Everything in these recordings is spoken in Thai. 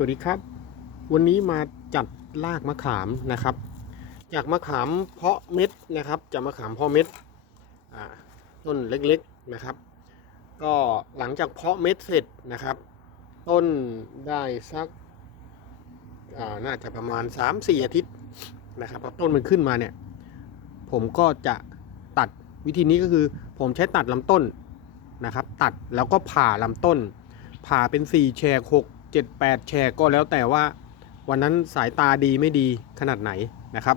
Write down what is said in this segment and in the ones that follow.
สวัสดีครับ วันนี้มาจัดรากมะขามนะครับ จากมะขามเพาะเม็ดนะครับจากมะขามเพาะเม็ดต้นเล็กๆนะครับ ก็หลังจากเพาะเม็ดเสร็จนะครับ ต้นได้สักน่าจะประมาณ 3-4 อาทิตย์นะครับพอต้นมันขึ้นมาเนี่ย ผมก็จะตัดวิธีนี้ก็คือ ผมใช้ตัดลำต้นนะครับ ตัดแล้วก็ผ่าลำต้น ผ่าเป็น4แฉก6 7 8แฉกก็แล้วแต่ว่าวันนั้นสายตาดีไม่ดีขนาดไหนนะครับ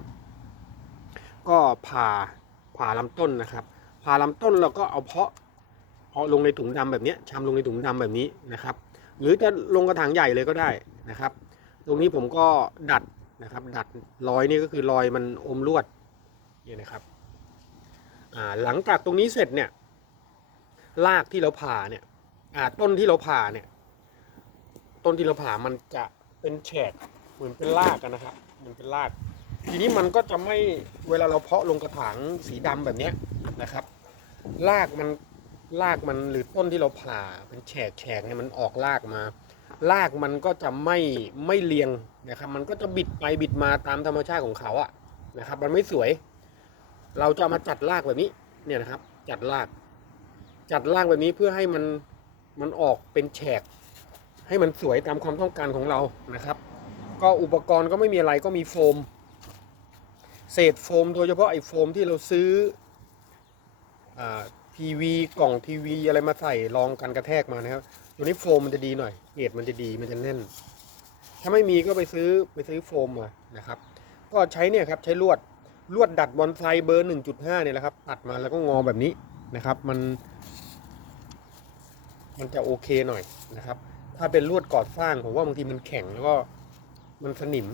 ก็ผ่าผ่าลำต้นนะครับ ผ่าลำต้นเราก็เอาเพาะเอาะลงในถุงดำแบบนี้ยชำลงในถุงดำแบบนี้นะครับ หรือจะลงกระถางใหญ่เลยก็ได้นะครับ ตรงนี้ผมก็ดัดนะครับ ดัดรอยนี่ก็คือรอยมันอมลวดนี่นะครับหลังจากตรงนี้เสร็จเนี่ยรากที่เราผ่าเนี่ยต้นที่เราผ่าเนี่ย ต้นที่เราผ่ามันจะเป็นแฉกเหมือนเป็นรากกันนะครับเหมือนเป็นราก ทีนี้มันก็จะไม่เวลาเราเพาะลงกระถางสีดำแบบเนี้ยนะครับรากมันรากมันหรือต้นที่เราผ่าเป็นแฉกแฉกเนี่ยมันออกรากมารากมันก็จะไม่ไม่เรียงนะครับ มันก็จะบิดไปบิดมาตามธรรมชาติของเขาอะนะครับ มันไม่สวย เราจะามาจัดรากแบบนี้เนี่ยนะครับ จัดราก จัดรากแบบนี้เพื่อให้มันมันออกเป็นแฉก ให้มันสวยตามความต้องการของเรานะครับ ก็อุปกรณ์ก็ไม่มีอะไรก็มีโฟม เศษโฟมโดยเฉพาะไอ้โฟมที่เราซื้ออทีวีกล่องทีวีอะไรมาใส่รองกันกระแทกมานะครับตัวนี้โฟมมันจะดีหน่อยเกรดมันจะดีมันจะแน่น ถ้าไม่มีก็ไปซื้อไปซื้อโฟมมานะครับ ก็ใช้เนี่ยครับใช้ลวดลวดดัดบอนไซเบอร์ 1.5 เนี่ยแหละครับตัดมาแล้วก็งอแบบนี้นะครับ มัน มันจะโอเคหน่อยนะครับ ถ้าเป็นลวดก่อสร้างผมว่าบางทีมันแข็งแล้วก็มันสนิม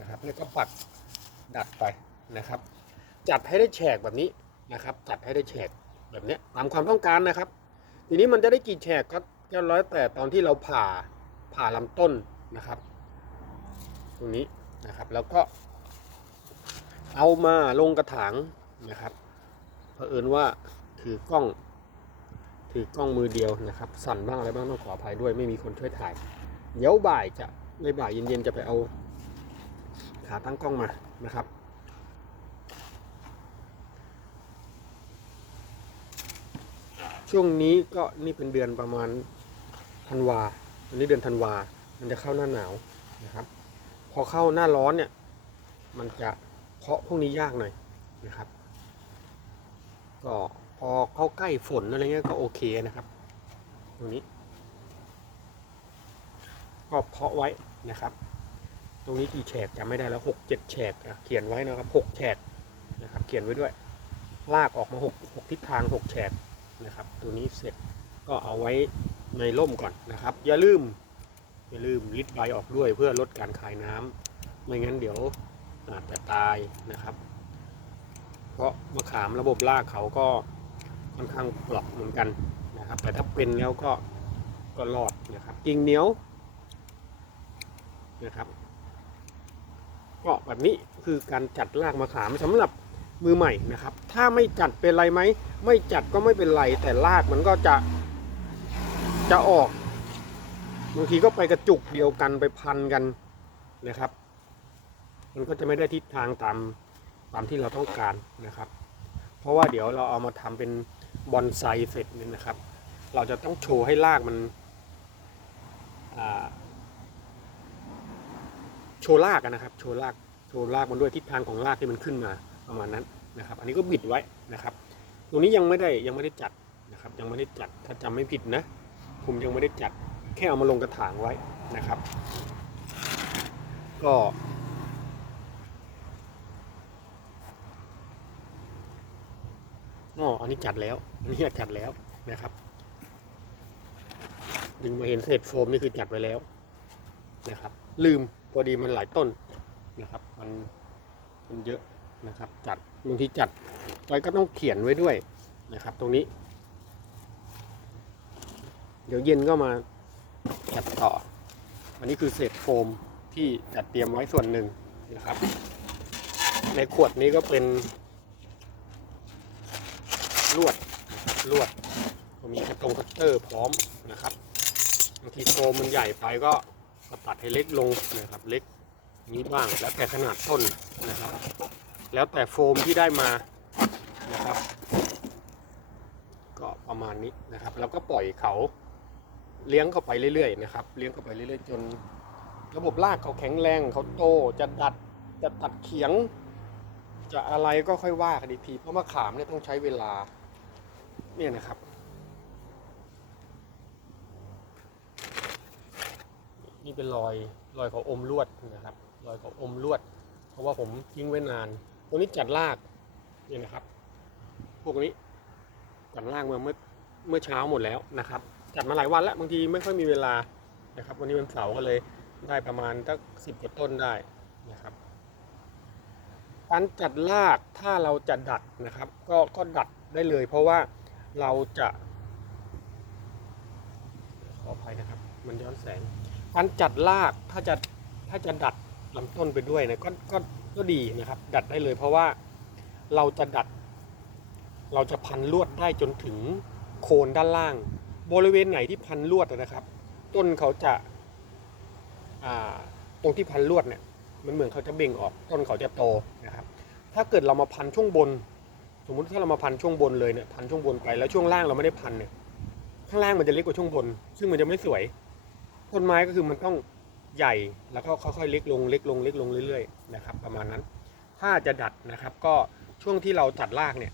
นะครับแล้วก็ปักดัดไปนะครับ จัดให้ได้แฉกแบบนี้นะครับ จัดให้ได้แฉกแบบนี้ตามความต้องการนะครับ ทีนี้มันจะได้กี่แฉกก็ก็ร้อยแต่ตอนที่เราผ่าผ่าลำต้นนะครับ ตรงนี้นะครับแล้วก็ เอามาลงกระถางนะครับเผอิญว่าถือกล้อง ถือกล้องมือเดียวนะครับ สั่นบ้างอะไรบ้างต้องขออภัยด้วยไม่มีคนช่วยถ่าย เดี๋ยวบ่ายจะในบ่ายเย็นๆจะไปเอาขาตั้งกล้องมานะครับ ช่วงนี้ก็นี่เป็นเดือนประมาณธันวาอันนี้เดือนธันวา มันจะเข้าหน้าหนาวนะครับ พอเข้าหน้าร้อนเนี่ย มันจะเพาะพวกนี้ยากหน่อยนะครับ ก็ พอเข้าใกล้ฝนอะไรเงี้ยก็โอเคนะครับ ตรงนี้ ก็เพาะไว้นะครับ ตรงนี้กี่แฉกจำไม่ได้แล้วหกเจ็ดแฉกเขียนไว้นะครับหกแฉกนะครับ เขียนไว้ด้วย ลากออกมาหกหกทิศทางหกแฉกนะครับ ตัวนี้เสร็จก็เอาไว้ในร่มก่อนนะครับ อย่าลืม อย่าลืมลิดใบออกด้วยเพื่อลดการคายน้ำไม่งั้นเดี๋ยวอาจจะตายนะครับ เพราะมะขามระบบรากเขาก็ ค่อนข้างเปราะเหมือนกันนะครับ แต่ถ้าเป็นแล้วก็ก็รอดนะครับกิ่งเหนียวนะครับก็แบบนี้คือการจัดรากมะขามสำหรับมือใหม่นะครับ ถ้าไม่จัดเป็นไรไหมไม่จัดก็ไม่เป็นไร แต่รากมันก็จะจะออกบางทีก็ไปกระจุกเดียวกันไปพันกันนะครับ มันก็จะไม่ได้ทิศทางตามตามที่เราต้องการนะครับ เพราะว่าเดี๋ยวเราเอามาทำเป็น บอนไซเสร็จเนี่ยนะครับ เราจะต้องโชว์ให้รากมันโชว์รากนะครับ โชว์รากโชว์รากมันด้วยทิศทางของรากที่มันขึ้นมาประมาณนั้นนะครับ อันนี้ก็บิดไว้นะครับ ตรงนี้ยังไม่ได้ยังไม่ได้จัดนะครับ ยังไม่ได้จัดถ้าจำไม่ผิดนะ ผมยังไม่ได้จัดแค่เอามาลงกระถางไว้นะครับ ก็ อ๋ออันนี้จัดแล้วอันนี้จัดแล้วนะครับ ดึงมาเห็นเศษโฟมนี่คือจัดไว้แล้วนะครับ ลืมพอดีมันหลายต้นนะครับ มันมันเยอะนะครับ จัดบางทีจัดไว้ก็ต้องเขียนไว้ด้วยนะครับ ตรงนี้ เดี๋ยวเย็นก็มาจัดต่อ อันนี้คือเศษโฟมที่จัดเตรียมไว้ส่วนหนึ่งนะครับ ในขวดนี้ก็เป็น ลวดนะครับลวดมีกระตรงคัตเตอร์พร้อมนะครับบางทีโฟมมันใหญ่ไปก็ก็ตัดให้เล็กลงนะครับเล็กนี้บ้างแล้วแต่ขนาดต้นนะครับ แล้วแต่โฟมที่ได้มานะครับ ก็ประมาณนี้นะครับ แล้วก็ปล่อยเขาเลี้ยงเข้าไปเรื่อยๆนะครับ เลี้ยงเข้าไปเรื่อยๆจน ระบบรากเขาแข็งแรงเขาโตจะดัดจะตัดเขียง จะอะไรก็ค่อยว่ากันอีกทีเพราะมะขามเนี่ยต้องใช้เวลา เนี่ยนะครับ นี่เป็นรอยรอยเขาอมลวดนะครับ รอยเขาอมลวด เพราะว่าผมทิ้งไว้นานตรงนี้จัดรากเนี่ยนะครับ พวกนี้จัดรากมาเมื่อเมื่อเช้าหมดแล้วนะครับ จัดมาหลายวันแล้วบางทีไม่ค่อยมีเวลานะครับ วันนี้เป็นเสาร์ก็เลยได้ประมาณสักสิบกว่าต้นได้นะครับการจัดรากถ้าเราจะดัดนะครับ ก็ก็ดัดได้เลย เพราะว่า เราจะ ขออภัยนะครับ มันย้อนแสง การจัดรากถ้าจะถ้าจะดัดลำต้นไปด้วยเนะก็ก็ก็ดีนะครับ ดัดได้เลย เพราะว่าเราจะดัด เราจะพันลวดได้จนถึงโคนด้านล่าง บริเวณไหนที่พันลวดนะครับ ต้นเขาจะาตรงที่พันลวดเนี่ยมันเหมือนเขาจะเบ่งออกต้นเขาจะโตนะครับ ถ้าเกิดเรามาพันช่วงบน มมติถ้าเรามาพันช่วงบนเลยเนี่ยพันช่วงบนไปแล้วช่วงล่างเราไม่ได้พันเนี่ยข้างล่างมันจะเล็กกว่าช่วงบน ซึ่งมันจะไม่สวยต้นไม้ก็คือมันต้องใหญ่แล้วก็ค่อยๆเล็กลงเล็กลงเล็กลงเรื่อยๆนะครับ ประมาณนั้น ถ้าจะดัดนะครับ ก็ช่วงที่เราตัดรากเนี่ย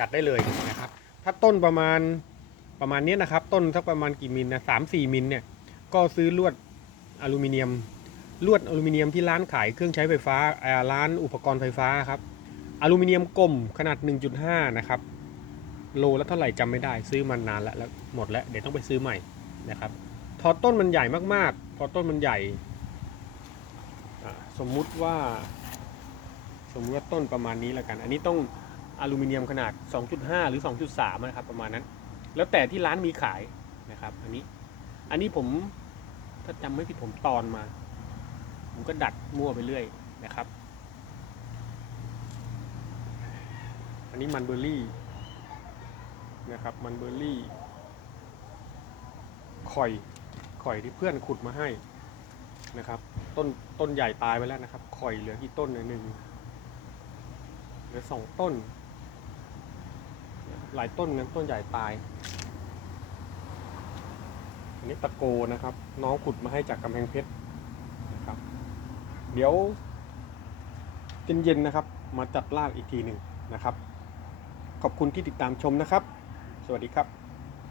ดัดได้เลยนะครับ ถ้าต้นประมาณประมาณนี้นะครับ ต้นสักประมาณกี่มิลนะสามสี่มิลเนี่ยก็ซื้อลวดอลูมิเนียมลวดอลูมิเนียมที่ร้านขายเครื่องใช้ไฟฟ้าอ่าร้านอุปกรณ์ไฟฟ้าครับ อลูมิเนียมกลมขนาด 1.5 นะครับ โลละเท่าไหร่จำไม่ได้ซื้อมานานแล้วแล้วหมดแล้วเดี๋ยวต้องไปซื้อใหม่นะครับพอต้นมันใหญ่มากๆ พอต้นมันใหญ่ สมมุติว่า สมมติว่าต้นประมาณนี้แล้วกัน อันนี้ต้องอลูมิเนียมขนาด 2.5 หรือ 2.3 นะครับประมาณนั้น แล้วแต่ที่ร้านมีขายนะครับ อันนี้ อันนี้ผมถ้าจำไม่ผิดผมตอนมา ผมก็ดัดมั่วไปเรื่อยนะครับ อันนี้มันเบอร์รี่นะครับมันเบอร์รี่ข่อยข่อยที่เพื่อนขุดมาให้นะครับ ต้นต้นใหญ่ตายไปแล้วนะครับข่อยเหลือกี่ต้นหนึ่งเหลือสองต้น หลายต้นนั้นต้นใหญ่ตาย อันนี้ตะโกนะครับ น้องขุดมาให้จากกำแพงเพชรนะครับ เดี๋ยวเย็นๆนะครับ มาจัดลากอีกทีหนึ่งนะครับ ขอบคุณที่ติดตามชมนะครับ สวัสดีครับ